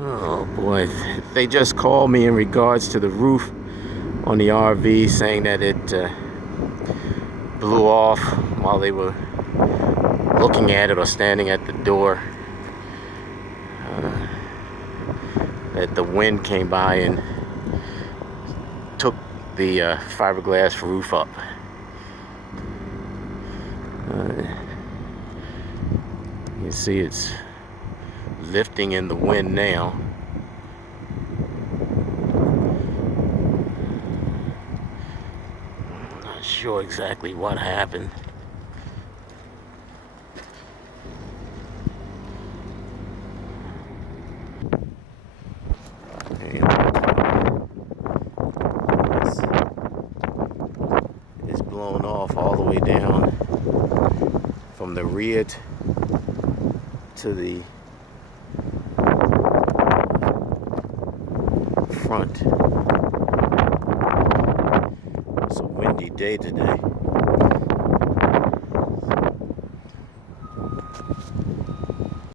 Oh boy, they just called me in regards to the roof on the RV, saying that it blew off while they were looking at it or standing at the door. That the wind came by and took the fiberglass roof up. You see it's lifting in the wind now. I'm not sure exactly what happened. It's blown off all the way down from the rear to the front. It's a windy day today.